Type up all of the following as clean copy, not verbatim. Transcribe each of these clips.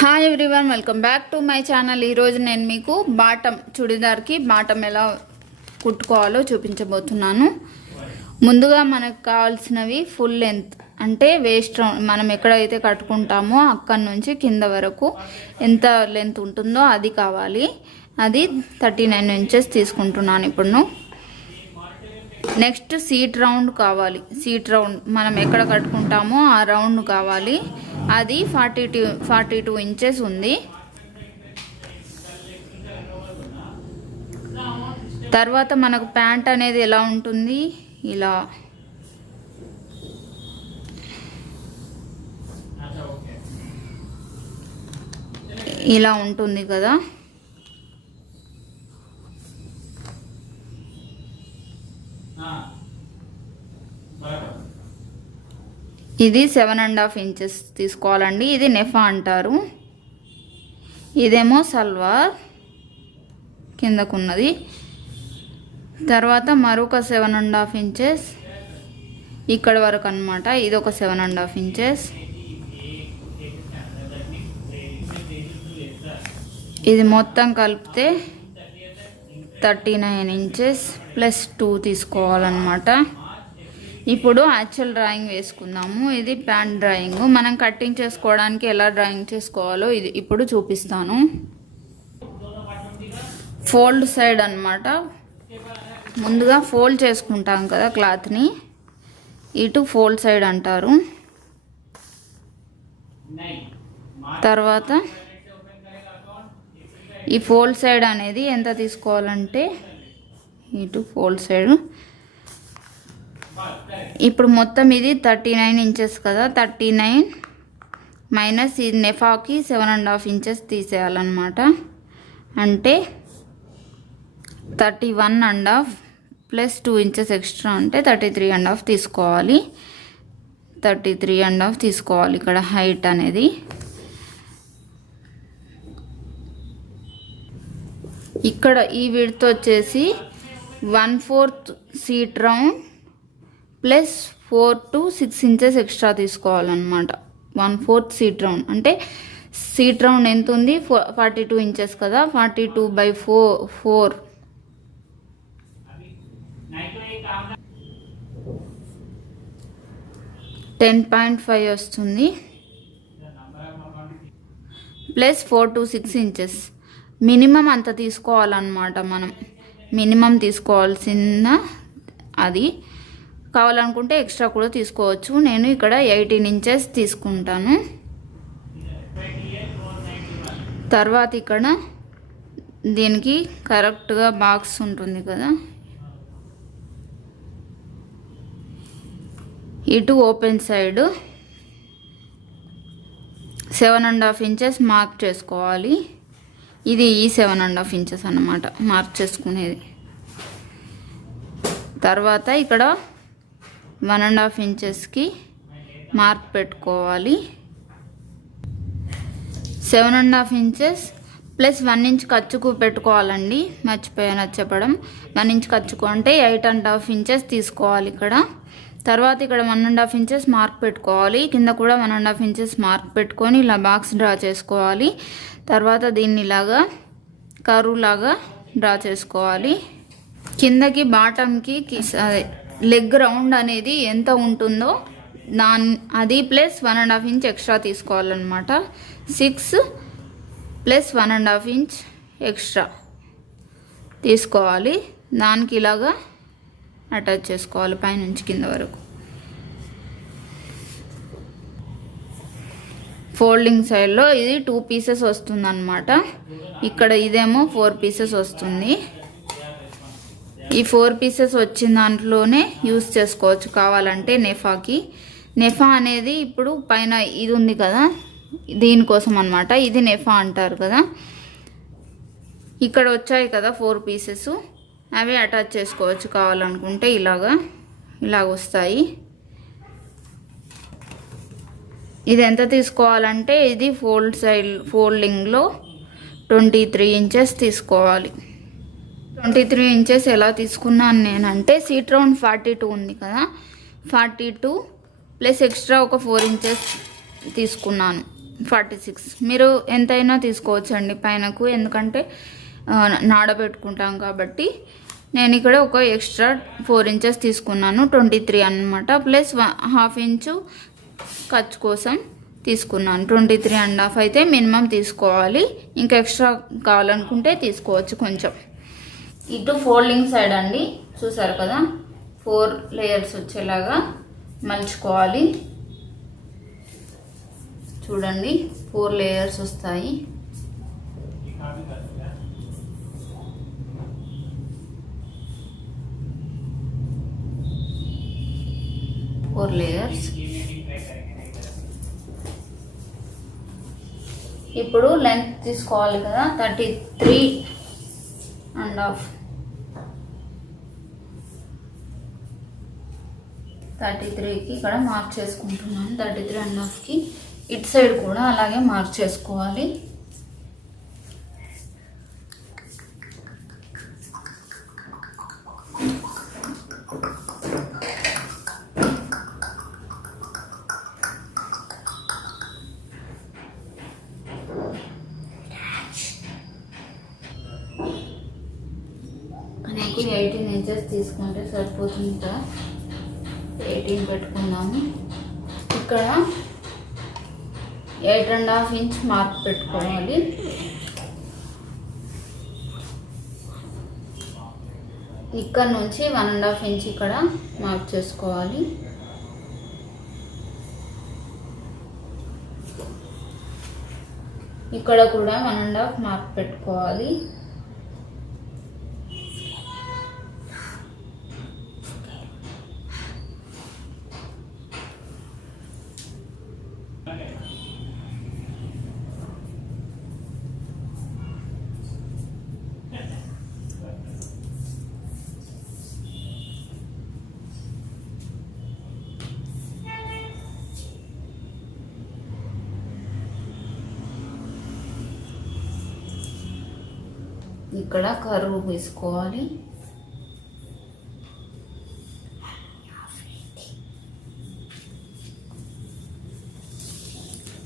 Hi everyone, welcome back to my channel. ఈరోజు నేను మీకు చుడిదార్కి బాటమ్ ఎలా కుట్టుకోవాలో చూపించబోతున్నాను. ముందుగా మనకు కావాల్సినవి ఫుల్ లెంత్ అంటే వేస్ట్ రౌండ్. మనం ఎక్కడైతే కట్టుకుంటామో అక్కడి నుంచి కింద వరకు ఎంత లెంత్ ఉంటుందో అది కావాలి. అది 39 ఇంచెస్ తీసుకుంటున్నాను ఇప్పుడు. నెక్స్ట్ సీట్ రౌండ్ కావాలి. సీట్ రౌండ్ మనం ఎక్కడ కట్టుకుంటామో ఆ రౌండ్ కావాలి. అది 42 ఇంచెస్ ఉంది. తర్వాత మనకు ప్యాంట్ అనేది ఎలా ఉంటుంది, ఇలా ఉంటుంది కదా. ఇది 7.5 ఇంచెస్ తీసుకోవాలండి. ఇది నెఫా అంటారు. ఇదేమో సల్వార్ కిందకున్నది. తర్వాత మరొక 7.5 ఇంచెస్ ఇక్కడ వరకు అన్నమాట. ఇది ఒక 7.5 ఇంచెస్. ఇది మొత్తం కలిపితే 39 ఇంచెస్ ప్లస్ 2 తీసుకోవాలన్నమాట. ఇప్పుడు యాక్చువల్ డ్రాయింగ్ వేసుకుందాము. ఇది ప్యాంట్ డ్రాయింగ్. మనం కటింగ్ చేసుకోవడానికి ఎలా డ్రాయింగ్ చేసుకోవాలో ఇది ఇప్పుడు చూపిస్తాను. ఫోల్డ్ సైడ్ అన్నమాట. ముందుగా ఫోల్డ్ చేసుకుంటాం కదా క్లాత్ని, ఇటు ఫోల్డ్ సైడ్ అంటారు. తర్వాత ఈ ఫోల్డ్ సైడ్ అనేది ఎంత తీసుకోవాలంటే ఇటు ఫోల్డ్ సైడ్. ఇప్పుడు మొత్తం ఇది 39 ఇంచెస్ కదా. 39 మైనస్ ఇది నెఫాకి 7.5 ఇంచెస్ తీసేయాలన్నమాట. అంటే 31.5 ప్లస్ 2 ఇంచెస్ ఎక్స్ట్రా అంటే 33.5 తీసుకోవాలి. 33.5 తీసుకోవాలి ఇక్కడ హైట్ అనేది. ఇక్కడ ఈ విడ్త్ వచ్చేసి 1/4 seat round plus 4 to 6 inches extra తీసుకోవాలన్నమాట. 1/4 సీట్ రౌండ్ అంటే సీట్ రౌండ్ ఎంత ఉంది, 42 ఇంచెస్ కదా. 42/4 10.5 వస్తుంది. ప్లస్ 4 to 6 ఇంచెస్ మినిమం అంత తీసుకోవాలన్నమాట. మనం మినిమం తీసుకోవాల్సిన అది. కావాలనుకుంటే ఎక్స్ట్రా కూడా తీసుకోవచ్చు. నేను ఇక్కడ 18 ఇంచెస్ తీసుకుంటాను. తర్వాత ఇక్కడ దీనికి కరెక్ట్గా బాక్స్ ఉంటుంది కదా, ఇటు ఓపెన్ సైడ్ 7.5 ఇంచెస్ మార్క్ చేసుకోవాలి. ఇది ఈ 7.5 ఇంచెస్ అన్నమాట మార్క్ చేసుకునేది. తర్వాత ఇక్కడ 1.5 ఇంచెస్కి మార్క్ పెట్టుకోవాలి. 7.5 ఇంచెస్ ప్లస్ 1 ఇంచ్ ఖర్చుకు పెట్టుకోవాలండి. మర్చిపోయాను చెప్పడం. 1 ఇంచ్ ఖర్చుకు అంటే 8.5 ఇంచెస్ తీసుకోవాలి ఇక్కడ. తర్వాత ఇక్కడ 1.5 ఇంచెస్ మార్క్ పెట్టుకోవాలి. కింద కూడా 1.5 ఇంచెస్ మార్క్ పెట్టుకొని ఇలా బాక్స్ డ్రా చేసుకోవాలి. తర్వాత దీన్ని ఇలాగా కర్వ్ లాగా డ్రా చేసుకోవాలి. కిందకి బాటమ్కి అదే లెగ్ రౌండ్ అనేది ఎంత ఉంటుందో అది ప్లస్ 1.5 ఇంచ్ ఎక్స్ట్రా తీసుకోవాలన్నమాట. 6 ప్లస్ 1.5 ఇంచ్ ఎక్స్ట్రా తీసుకోవాలి. దానికి ఇలాగా అటాచ్ చేసుకోవాలి పైనుంచి కింద వరకు. ఫోల్డింగ్ సైడ్లో ఇది 2 పీసెస్ వస్తుందన్నమాట. ఇక్కడ ఇదేమో 4 పీసెస్ వస్తుంది. ఈ 4 పీసెస్ వచ్చిన దాంట్లోనే యూస్ చేసుకోవచ్చు కావాలంటే నెఫాకి. నెఫా అనేది ఇప్పుడు పైన ఇది ఉంది కదా, దీనికోసం అన్నమాట. ఇది నెఫా అంటారు కదా. ఇక్కడ వచ్చాయి కదా 4 పీసెస్, అవి అటాచ్ చేసుకోవచ్చు కావాలనుకుంటే. ఇలాగ వస్తాయి. ఇది ఎంత తీసుకోవాలంటే ఇది ఫోల్డింగ్లో 23 ఇంచెస్ తీసుకోవాలి. 23 ఇంచెస్ ఎలా తీసుకున్నాను నేనంటే సీట్ రౌండ్ 42 ఉంది కదా, 42 ప్లస్ ఎక్స్ట్రా ఒక 4 ఇంచెస్ తీసుకున్నాను. 46 మీరు ఎంతైనా తీసుకోవచ్చండి పైనకు, ఎందుకంటే నాడబెట్టుకుంటాం కాబట్టి. నేను ఇక్కడ ఒక ఎక్స్ట్రా 4 ఇంచెస్ తీసుకున్నాను, 23 అన్నమాట. ప్లస్ 1/2 ఇంచు ఖర్చు కోసం తీసుకున్నాను. 23.5 అయితే మినిమం తీసుకోవాలి. ఇంకా ఎక్స్ట్రా కావాలనుకుంటే తీసుకోవచ్చు కొంచెం. ఇటు ఫోల్డింగ్ సైడ్ అండి, చూసారు కదా 4 లేయర్స్ వచ్చేలాగా మలుచుకోవాలి. చూడండి 4 లేయర్స్ వస్తాయి. లేయర్స్. ఇప్పుడు లెంత్ తీసుకోవాలి కదా, 33.5. 33కి ఇక్కడ మార్క్ చేసుకుంటున్నాను. 33.5కి ఇటు సైడ్ కూడా అలాగే మార్క్ చేసుకోవాలి. నాకు 18 ఇంచెస్ తీసుకుంటే సరిపోతుంది కదా, 18 పెట్టుకుందాము. ఇక్కడ 8.5 ఇంచ్ మార్క్ పెట్టుకోవాలి. ఇక్కడ నుంచి 1.5 ఇంచ్ ఇక్కడ మార్క్ చేసుకోవాలి. ఇక్కడ కూడా 1.5 మార్క్ పెట్టుకోవాలి. ఇక్కడ కర్వ్ వేసుకోవాలి.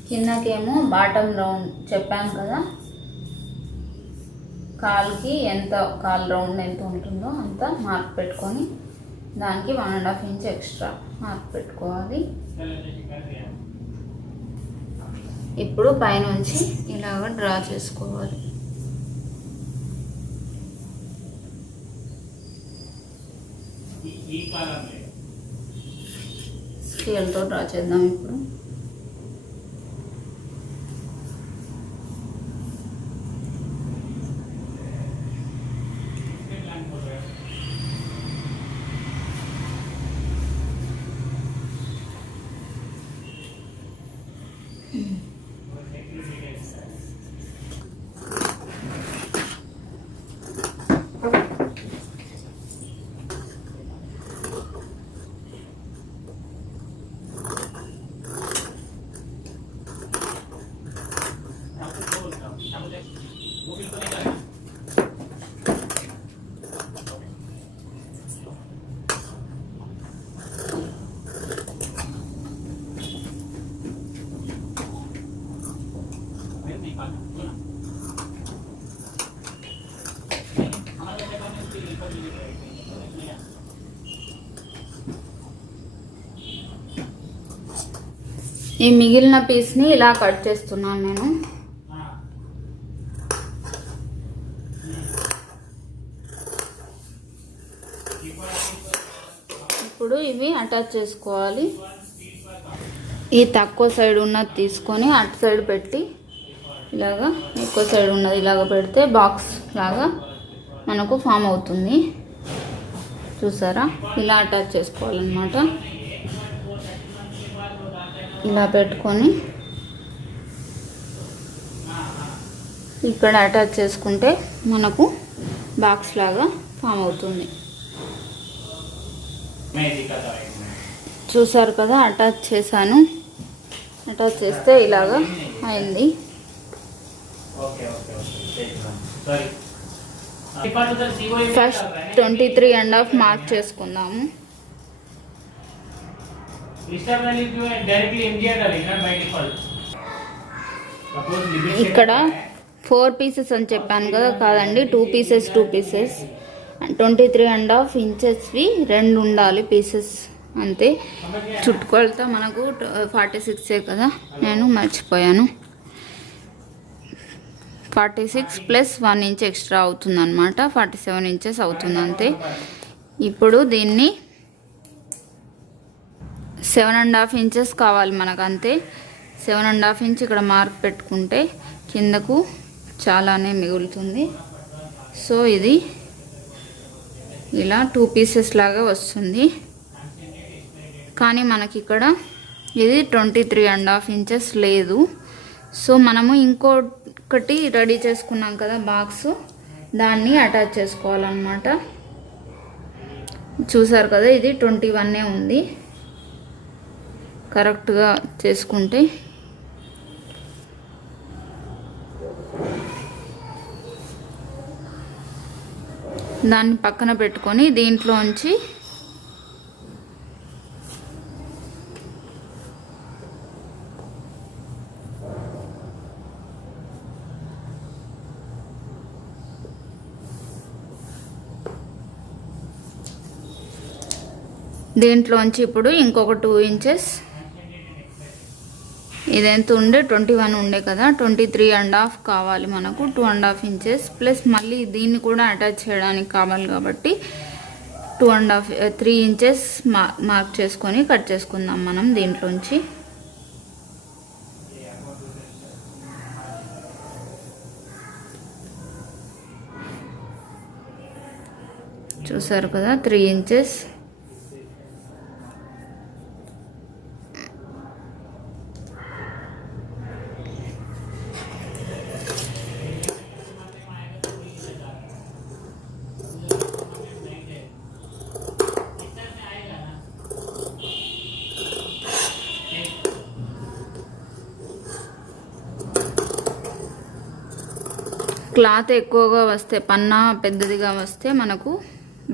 కిందకేమో బాటమ్ రౌండ్ చెప్పాను కదా, కాలుకి కాలు రౌండ్ ఎంత ఉంటుందో అంత మార్క్ పెట్టుకొని దానికి 1.5 ఇంచ్ ఎక్స్ట్రా మార్క్ పెట్టుకోవాలి. ఇప్పుడు పైనుంచి ఇలాగ డ్రా చేసుకోవాలి. స్కేల్తో డ్రా చేద్దాం ఇప్పుడు. ఈ మిగిలిన పీస్ని ఇలా కట్ చేస్తున్నాను నేను. ఇప్పుడు ఇవి అటాచ్ చేసుకోవాలి. ఈ తక్కువ సైడ్ ఉన్నది తీసుకొని అటు సైడ్ పెట్టి ఇలాగా, ఎక్కువ సైడ్ ఉన్నది ఇలాగ పెడితే బాక్స్ లాగా మనకు ఫామ్ అవుతుంది. చూసారా, ఇలా అటాచ్ చేసుకోవాలన్నమాట. ఇలా పెట్టుకొని ఇక్కడ అటాచ్ చేసుకుంటే మనకు బాక్స్ లాగా ఫామ్ అవుతుంది. చూసారు కదా, అటాచ్ చేశాను. అటాచ్ చేస్తే ఇలాగా అయింది. ఫస్ట్ 23.5 మార్క్ చేసుకుందాము. ఇక్కడ 4 పీసెస్ అని చెప్పాను కదా, కాదండి 2 పీసెస్ 23.5 ఇంచెస్వి 2 ఉండాలి పీసెస్ అంతే. చుట్టుకొలత మనకు 46 కదా, నేను మర్చిపోయాను. 46 ప్లస్ 1 ఇంచ్ ఎక్స్ట్రా అవుతుంది అనమాట, 47 ఇంచెస్ అవుతుంది అంతే. ఇప్పుడు దీన్ని 7.5 ఇంచెస్ కావాలి మనకు అంతే. 7.5 ఇంచ్ ఇక్కడ మార్క్ పెట్టుకుంటే కిందకు చాలానే మిగులుతుంది. సో ఇది ఇలా 2 పీసెస్ లాగా వస్తుంది. కానీ మనకి ఇక్కడ ఇది 23.5 ఇంచెస్ లేదు. సో మనము ఇంకొకటి రెడీ చేసుకున్నాం కదా బాక్స్, దాన్ని అటాచ్ చేసుకోవాలన్నమాట. చూసారు కదా, ఇది 21 ఉంది. కరెక్ట్గా చేసుకుంటే దాన్ని పక్కన పెట్టుకొని దీంట్లోంచి ఇప్పుడు ఇంకొక 2 ఇంచెస్, ఇదెంత ఉండే 21 ఉండే కదా, 23.5 కావాలి మనకు. 2.5 ఇంచెస్ ప్లస్ మళ్ళీ దీన్ని కూడా అటాచ్ చేయడానికి కావాలి కాబట్టి 3 ఇంచెస్ మార్క్ చేసుకొని కట్ చేసుకుందాం మనం దీంట్లోంచి. చూసారు కదా, 3 ఇంచెస్. క్లాత్ ఎక్కువగా వస్తే, పన్నా పెద్దదిగా వస్తే మనకు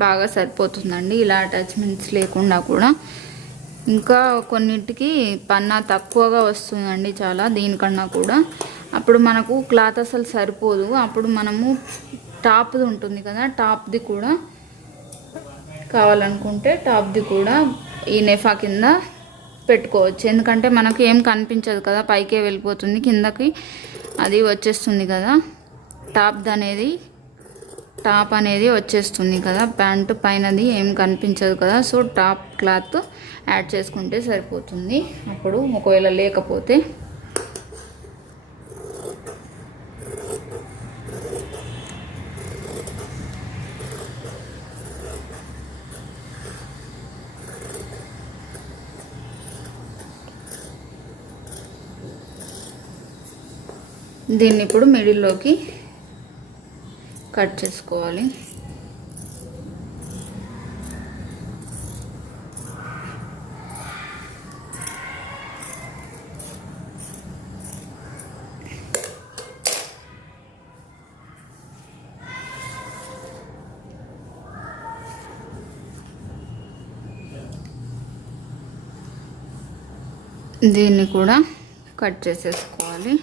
బాగా సరిపోతుందండి, ఇలా అటాచ్మెంట్స్ లేకుండా కూడా. ఇంకా కొన్నిటికి పన్నా తక్కువగా వస్తుందండి చాలా, దీనికన్నా కూడా. అప్పుడు మనకు క్లాత్ అసలు సరిపోదు. అప్పుడు మనము టాప్ది ఉంటుంది కదా, టాప్ది కూడా కావాలనుకుంటే టాప్ది కూడా ఈ నెఫా కింద పెట్టుకోవచ్చు. ఎందుకంటే మనకు ఏం కనిపించదు కదా, పైకే వెళ్ళిపోతుంది, కిందకి అది వచ్చేస్తుంది కదా. టాప్ అనేది వచ్చేస్తుంది కదా, ప్యాంటు పైనది ఏం కనిపించదు కదా. సో టాప్ క్లాత్ యాడ్ చేసుకుంటే సరిపోతుంది. అప్పుడు ఒకవేళ లేకపోతే దీన్ని ఇప్పుడు మిడిల్లోకి కట్ చేసుకోవాలి. దీన్ని కూడా కట్ చేసేసుకోవాలి.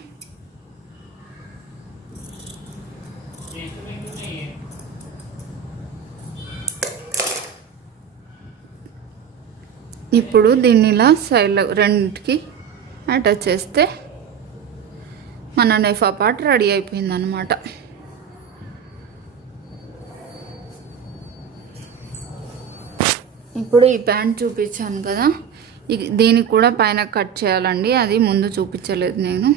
ఇప్పుడు దీన్ని ఇలా సైడ్లో రెండింటికి అటాచ్ చేస్తే మన నెఫా పార్ట్ రెడీ అయిపోయిందనమాట. ఇప్పుడు ఈ ప్యాంట్ చూపించాను కదా, దీనికి కూడా పైన కట్ చేయాలండి, అది ముందు చూపించలేదు నేను.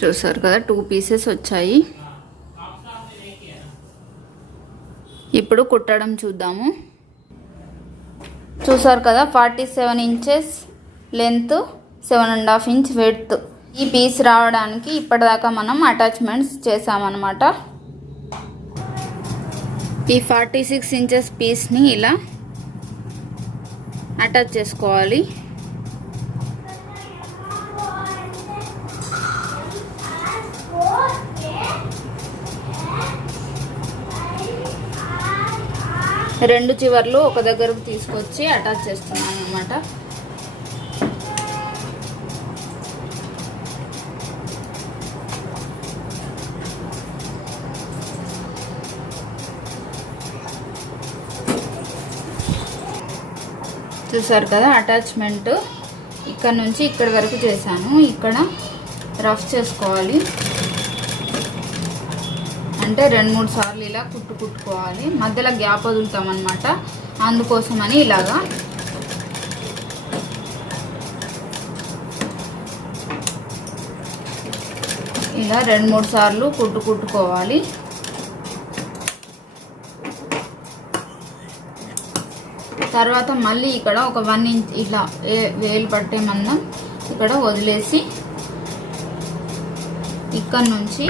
చూసారు కదా, 2 పీసెస్ వచ్చాయి. ఇప్పుడు కుట్టడం చూద్దాము. చూసారు కదా, 47 ఇంచెస్ లెంత్, 7.5 ఇంచ్ విడ్త్. ఈ పీస్ రావడానికి ఇప్పటిదాకా మనం అటాచ్మెంట్స్ చేసామన్నమాట. ఈ 46 ఇంచెస్ పీస్ని ఇలా అటాచ్ చేసుకోవాలి. రెండు చివర్లు ఒక దగ్గరకు తీసుకొచ్చి అటాచ్ చేస్తున్నాను అన్నమాట. చూసారు కదా అటాచ్మెంట్ ఇక్కడ నుంచి ఇక్కడ వరకు చేశాను. ఇక్కడ రఫ్ చేసుకోవాలి, అంటే 2-3 సార్లు ఇలా కుట్టుకోవాలి. మధ్యలో గ్యాప్ వదులుతాం అన్నమాట, అందుకోసమని ఇలాగా ఇలా 2-3 సార్లు కుట్టుకోవాలి. తర్వాత మళ్ళీ ఇక్కడ ఒక 1 ఇంచ్ ఇలా వేలు పట్టే మందం ఇక్కడ వదిలేసి ఇక్కడ నుంచి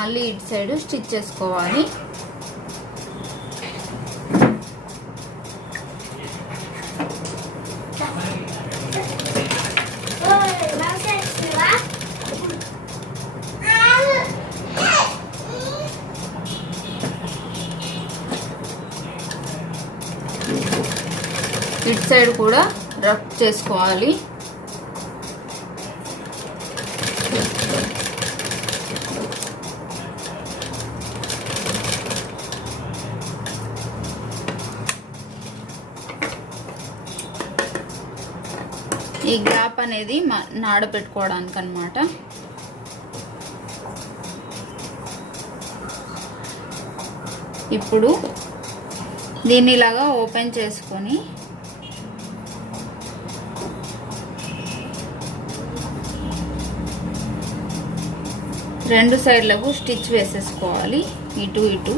మళ్ళీ ఇటు సైడ్ స్టిచ్ చేసుకోవాలి. ఇటు సైడ్ కూడా రఫ్ చేసుకోవాలి. ఈ గ్యాప్ అనేది నాడ పెట్టుకోవడానికి అన్నమాట. ఇప్పుడు దీన్ని ఇలాగా ఓపెన్ చేసుకొని రెండు సైడ్లకు స్టిచ్ వేసేసుకోవాలి, ఇటు ఇటు.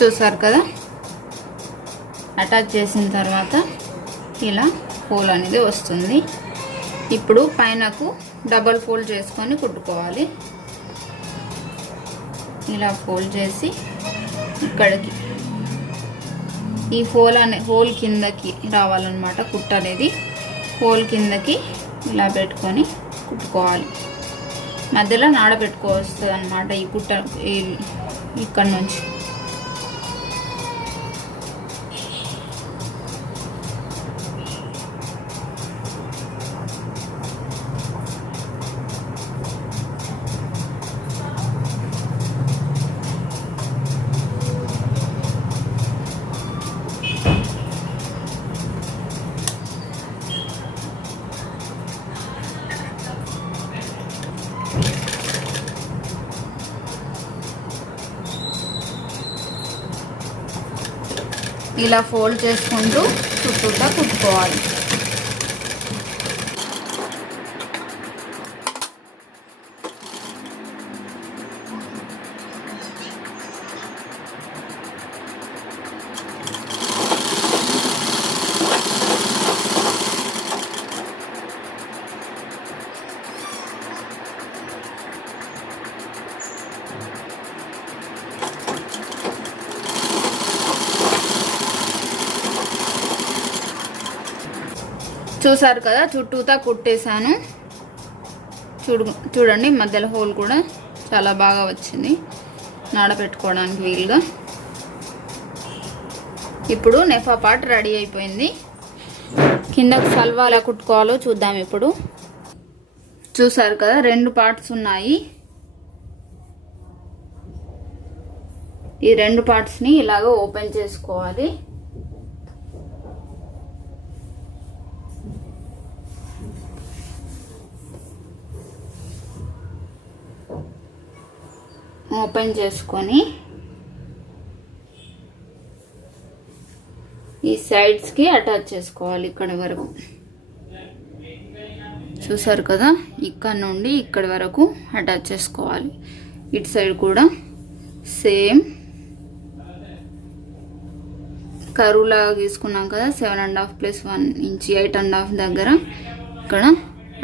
చూసారు కదా, అటాచ్ చేసిన తర్వాత ఇలా హోల్ అనేది వస్తుంది. ఇప్పుడు పైనకు డబల్ ఫోల్డ్ చేసుకొని కుట్టుకోవాలి. ఇలా ఫోల్డ్ చేసి ఇక్కడికి ఈ హోల్ కిందకి రావాలన్నమాట. కుట్టు అనేది హోల్ కిందకి ఇలా పెట్టుకొని కుట్టుకోవాలి. మధ్యలో నాడ పెట్టుకోవస్తుంది అన్నమాట ఈ కుట్ట ఇక్కడ నుంచి. ఇలా ఫోల్డ్ చేసుకుంటూ చుట్టూతా కుట్టుకోవాలి. చూసారు కదా, చుట్టూతా కుట్టేశాను. చూడండి మధ్యలో హోల్ కూడా చాలా బాగా వచ్చింది నాడ పెట్టుకోవడానికి వీలుగా. ఇప్పుడు నెఫా పార్ట్ రెడీ అయిపోయింది. కిందకు సల్వా ఎలా కుట్టుకోవాలో చూద్దాం ఇప్పుడు. చూసారు కదా, 2 పార్ట్స్ ఉన్నాయి. ఈ 2 పార్ట్స్ని ఇలాగ ఓపెన్ చేసుకోవాలి. ఓపెన్ చేసుకొని ఈ సైడ్స్కి అటాచ్ చేసుకోవాలి. ఇక్కడ వరకు చూసారు కదా, ఇక్కడ నుండి ఇక్కడ వరకు అటాచ్ చేసుకోవాలి. ఇటు సైడ్ కూడా సేమ్ కరువు లాగా తీసుకున్నాం కదా, 7.5 + 1 ఇంచ్ 8.5 దగ్గర ఇక్కడ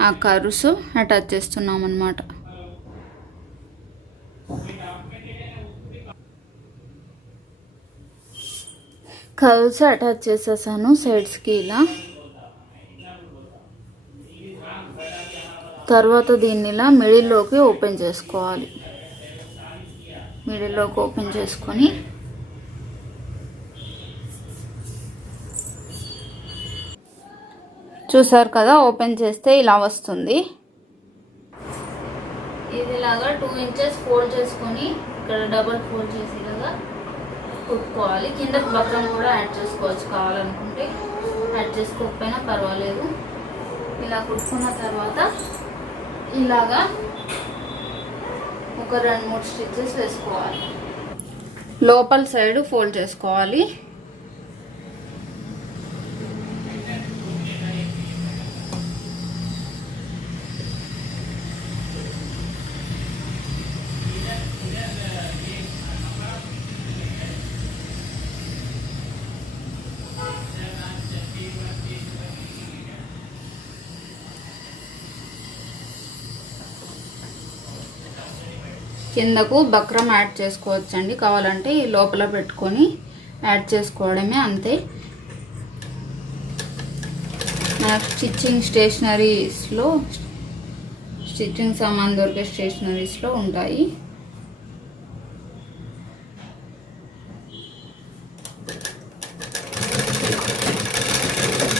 ఆ కర్వ్స్ అటాచ్ చేస్తున్నాం అన్నమాట. కర్వ్స్ అటాచ్ చేసేసాను సైడ్స్కి ఇలా. తర్వాత దీన్ని ఇలా మిడిల్లోకి ఓపెన్ చేసుకోవాలి. మిడిల్లోకి ఓపెన్ చేసుకొని చూసారు కదా, ఓపెన్ చేస్తే ఇలా వస్తుంది. ఇది ఇలాగా 2 ఇంచెస్ ఫోల్డ్ చేసుకొని ఇక్కడ డబుల్ ఫోల్డ్ చేసి ఇలాగా కుట్టుకోవాలి. కింద బక్రం కూడా యాడ్ చేసుకోవచ్చు, కావాలనుకుంటే. యాడ్ చేసుకోకపోయినా పర్వాలేదు. ఇలా కుట్టుకున్న తర్వాత ఇలాగా ఒక 2-3 స్టిచెస్ వేసుకోవాలి. లోపల సైడ్ ఫోల్డ్ చేసుకోవాలి. కిందకు బక్రం యాడ్ చేసుకోవచ్చండి, కావాలంటే ఈ లోపల పెట్టుకొని యాడ్ చేసుకోవడమే, అంతే. మన స్టిచ్చింగ్ స్టేషనరీస్లో స్టిచ్చింగ్ సామాన్ దొరికే స్టేషనరీస్లో ఉంటాయి.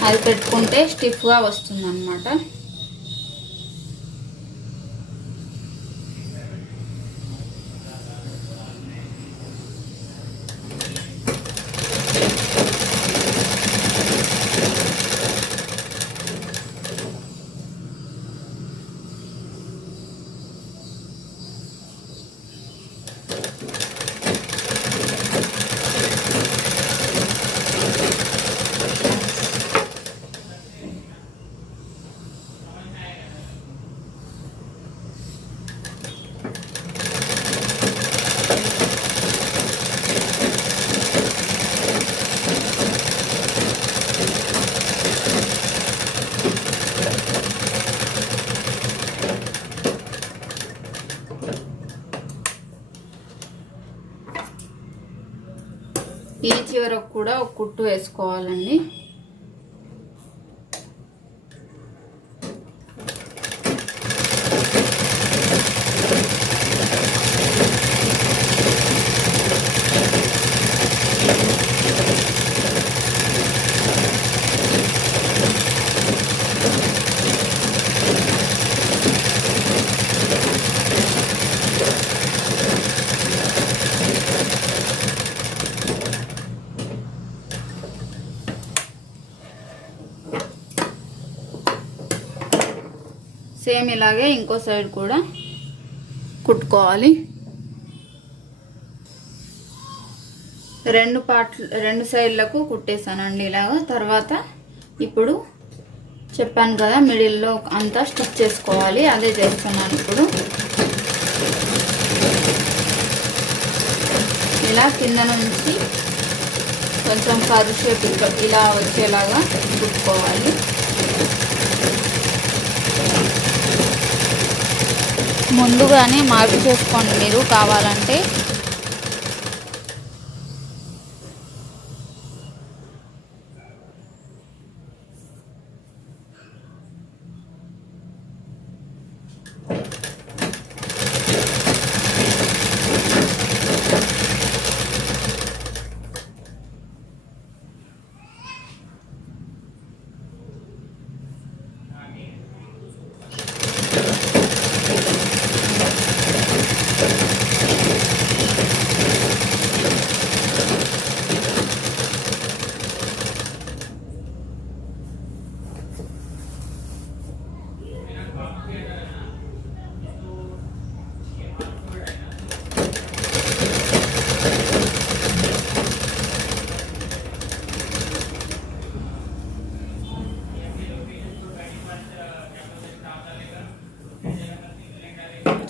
అది పెట్టుకుంటే స్టిఫ్గా వస్తుంది అన్నమాట. ఈ చివరకు కూడా ఒక కుట్టు వేసుకోవాలండి. సేమ్ ఇలాగే ఇంకో సైడ్ కూడా కుట్టుకోవాలి. 2 సైడ్లకు కుట్టేసానండి ఇలాగా. తర్వాత ఇప్పుడు చెప్పాను కదా, మిడిల్లో అంతా స్టిచ్ చేసుకోవాలి, అదే చేస్తున్నాను ఇప్పుడు. ఇలా కింద నుంచి కొంచెం కర్వ్ షేప్ ఇలా వచ్చేలాగా కుట్టుకోవాలి. ముందుగానే మార్క్ చేసుకోండి మీరు కావాలంటే.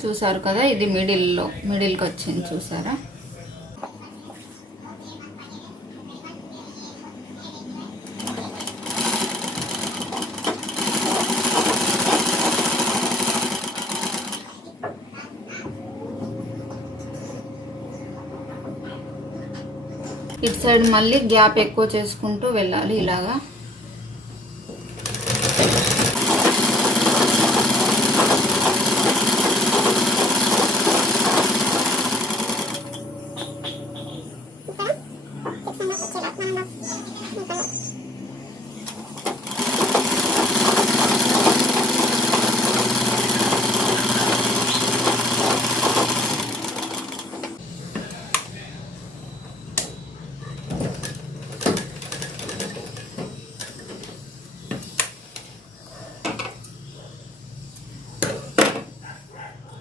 చూసారు కదా, ఇది మిడిల్కి వచ్చింది చూసారా. ఇటు సైడ్ మళ్ళీ గ్యాప్ ఎక్కువ చేసుకుంటూ వెళ్ళాలి ఇలాగా.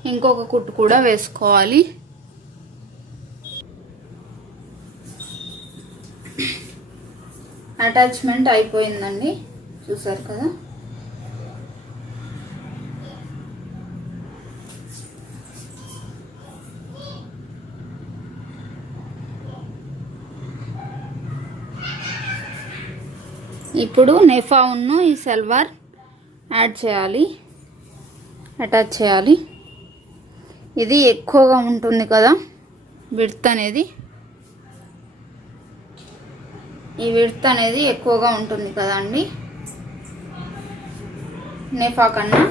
ఇంకొక కుట్టు కూడా వేసుకోవాలి. అటాచ్మెంట్ అయిపోయిందండి, చూసారు కదా. ఇప్పుడు నెఫావును ఈ సల్వార్ యాడ్ చేయాలి, అటాచ్ చేయాలి. ఇది ఎక్కువగా ఉంటుంది కదా విడ్త్ అనేది, ఈ విడ్త్ అనేది ఎక్కువగా ఉంటుంది కదా అండి నెఫా కన్నా.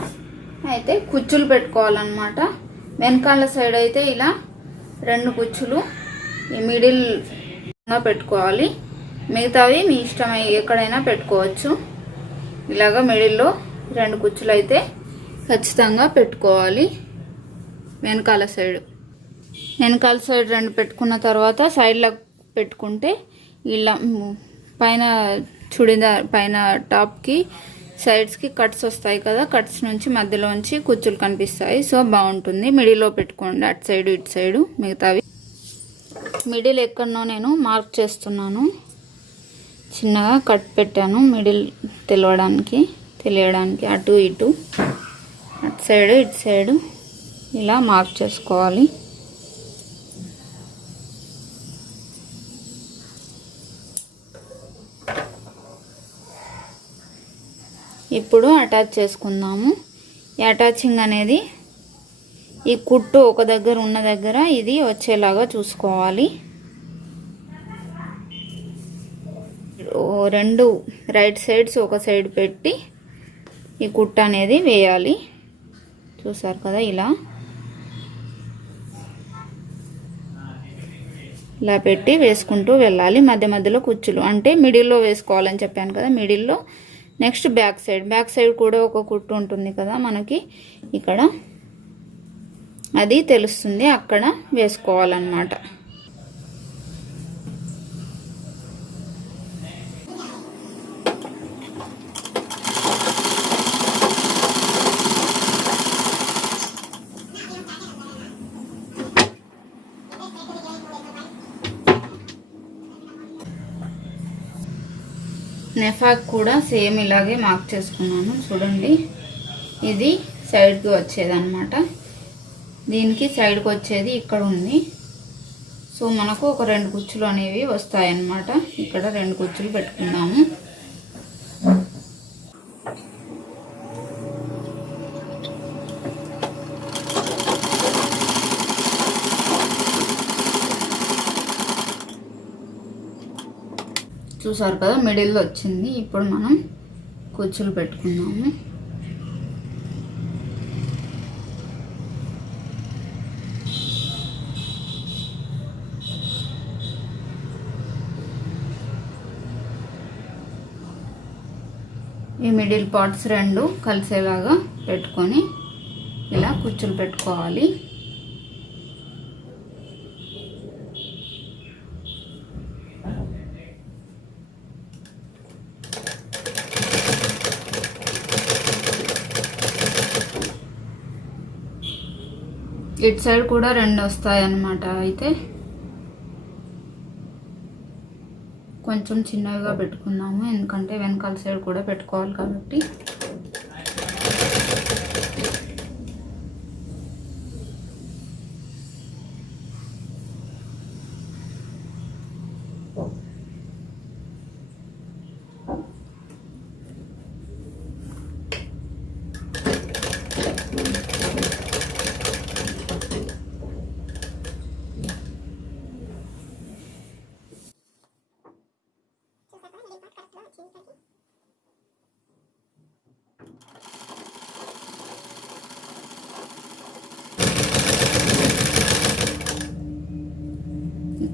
అయితే కుచ్చులు పెట్టుకోవాలన్నమాట. వెనకాల సైడ్ అయితే ఇలా 2 కుచ్చులు ఈ మిడిల్గా పెట్టుకోవాలి. మిగతావి మీ ఇష్టం, ఎక్కడైనా పెట్టుకోవచ్చు. ఇలాగా మిడిల్లో 2 కుచ్చులు అయితే ఖచ్చితంగా పెట్టుకోవాలి. వెనకాల సైడ్ 2 పెట్టుకున్న తర్వాత సైడ్లో పెట్టుకుంటే ఇలా పైన చుడిదార్ పైన టాప్కి సైడ్స్కి కట్స్ వస్తాయి కదా, కట్స్ నుంచి మధ్యలోంచి కుచ్చులు కనిపిస్తాయి. సో బాగుంటుంది. మిడిల్లో పెట్టుకోండి, అటు సైడు ఇటు సైడు. మిగతావి మిడిల్ ఎక్కడనో నేను మార్క్ చేస్తున్నాను, చిన్నగా కట్ పెట్టాను మిడిల్ తెలియడానికి. అటు ఇటు, అటు సైడు ఇటు సైడు ఇలా మార్క్ చేసుకోవాలి. ఇప్పుడు అటాచ్ చేసుకుందాము. ఈ అటాచింగ్ అనేది ఈ కుట్టు ఒక దగ్గర ఉన్న దగ్గర ఇది వచ్చేలాగా చూసుకోవాలి. 2 రైట్ సైడ్స్ ఒక సైడ్ పెట్టి ఈ కుట్టు అనేది వేయాలి. చూసారు కదా, ఇలా పెట్టి వేసుకుంటూ వెళ్ళాలి. మధ్య మధ్యలో కుచ్చులు అంటే మిడిల్లో వేసుకోవాలని చెప్పాను కదా, మిడిల్లో. నెక్స్ట్ బ్యాక్ సైడ్ కూడా ఒక కుట్టు ఉంటుంది కదా మనకి, ఇక్కడ అది తెలుస్తుంది, అక్కడ వేసుకోవాలన్నమాట. నెఫాక్ కూడా సేమ్ ఇలాగే మార్క్ చేసుకున్నాను చూడండి. ఇది సైడ్కి వచ్చేదన్నమాట, దీనికి సైడ్కి వచ్చేది ఇక్కడ ఉంది. సో మనకు ఒక 2 కుచ్చులు అనేవి వస్తాయన్నమాట. ఇక్కడ 2 కుచ్చులు పెట్టుకుందాము. చూసారు కదా, మిడిల్లో వచ్చింది. ఇప్పుడు మనం కుచ్చులు పెట్టుకుందాము. ఈ మిడిల్ పార్ట్స్ 2 కలిసేలాగా పెట్టుకొని ఇలా కుచ్చులు పెట్టుకోవాలి. ఇటు సైడ్ కూడా 2 వస్తాయి అన్నమాట. అయితే కొంచెం చిన్నగా పెట్టుకుందాము, ఎందుకంటే వెనకాల సైడ్ కూడా పెట్టుకోవాలి కాబట్టి.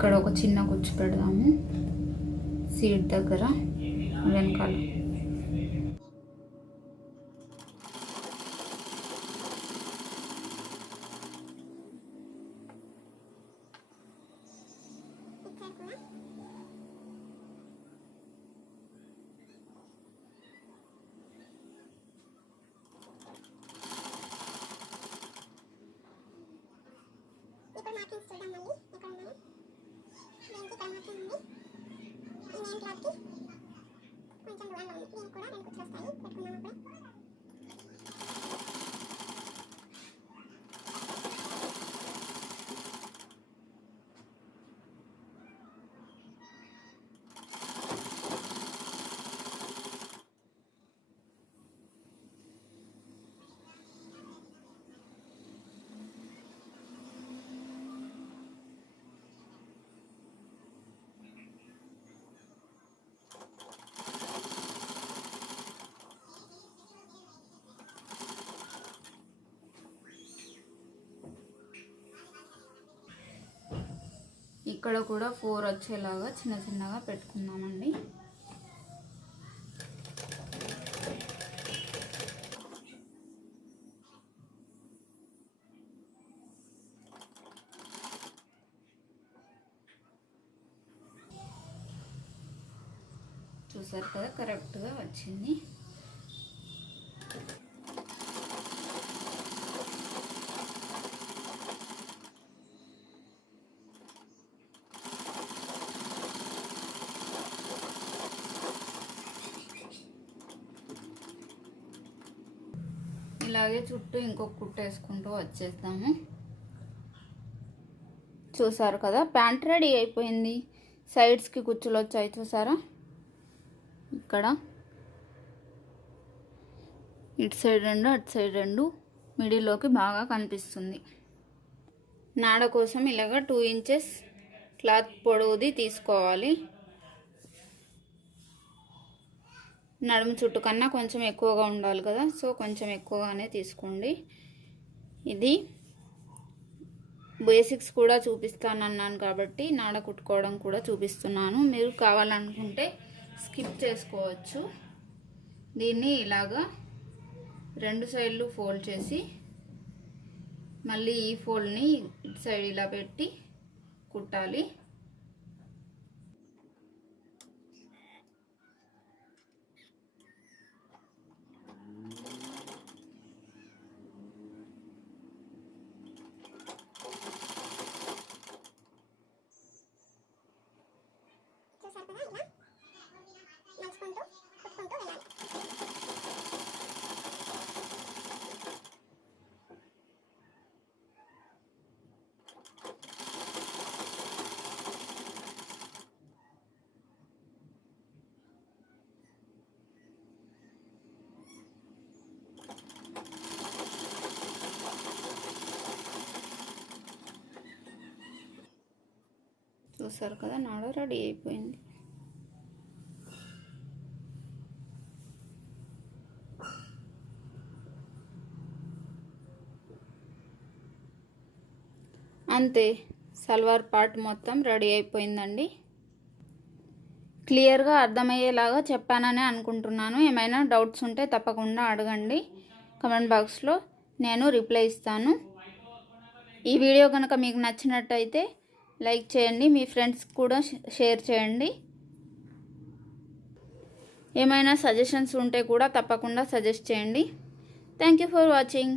ఇక్కడ ఒక చిన్న కుచ్చు పెడదాము సీట్ దగ్గర వెనకాల. ఇక్కడ కూడా 4 వచ్చేలాగా చిన్న చిన్నగా పెట్టుకుందామండి. చూసారు కదా, కరెక్ట్గా వచ్చింది. ఇలాగే చుట్టూ ఇంకొక కుట్టు వేసుకుంటూ వచ్చేస్తాము. చూసారు కదా, ప్యాంట్ రెడీ అయిపోయింది. సైడ్స్కి కుచ్చులు వచ్చాయి చూసారా, ఇక్కడ ఇటు సైడ్ 2 అటు సైడ్ 2 మిడిల్లోకి బాగా కనిపిస్తుంది. నాడ కోసం ఇలాగ 2 ఇంచెస్ క్లాత్ పొడవుది తీసుకోవాలి. నడుము చుట్టు కన్నా కొంచెం ఎక్కువగా ఉండాలి కదా, సో కొంచెం ఎక్కువగానే తీసుకోండి. ఇది బేసిక్స్ కూడా చూపిస్తానన్నాను కాబట్టి నాడ కుట్టుకోవడం కూడా చూపిస్తున్నాను. మీరు కావాలనుకుంటే స్కిప్ చేసుకోవచ్చు. దీన్ని ఇలాగా 2 సైడ్లు ఫోల్డ్ చేసి మళ్ళీ ఈ ఫోల్డ్ని ఇటు సైడ్ ఇలా పెట్టి కుట్టాలి. చూసారు కదా, నాడ రెడీ అయిపోయింది. అంతే, సల్వార్ పార్ట్ మొత్తం రెడీ అయిపోయిందండి. క్లియర్గా అర్థమయ్యేలాగా చెప్పానని అనుకుంటున్నాను. ఏమైనా డౌట్స్ ఉంటే తప్పకుండా అడగండి కమెంట్ బాక్స్లో, నేను రిప్లై ఇస్తాను. ఈ వీడియో కనుక మీకు నచ్చినట్టయితే లైక్ చేయండి, మీ ఫ్రెండ్స్ కూడా షేర్ చేయండి. ఏమైనా సజెషన్స్ ఉంటే కూడా తప్పకుండా సజెస్ట్ చేయండి. Thank you for watching.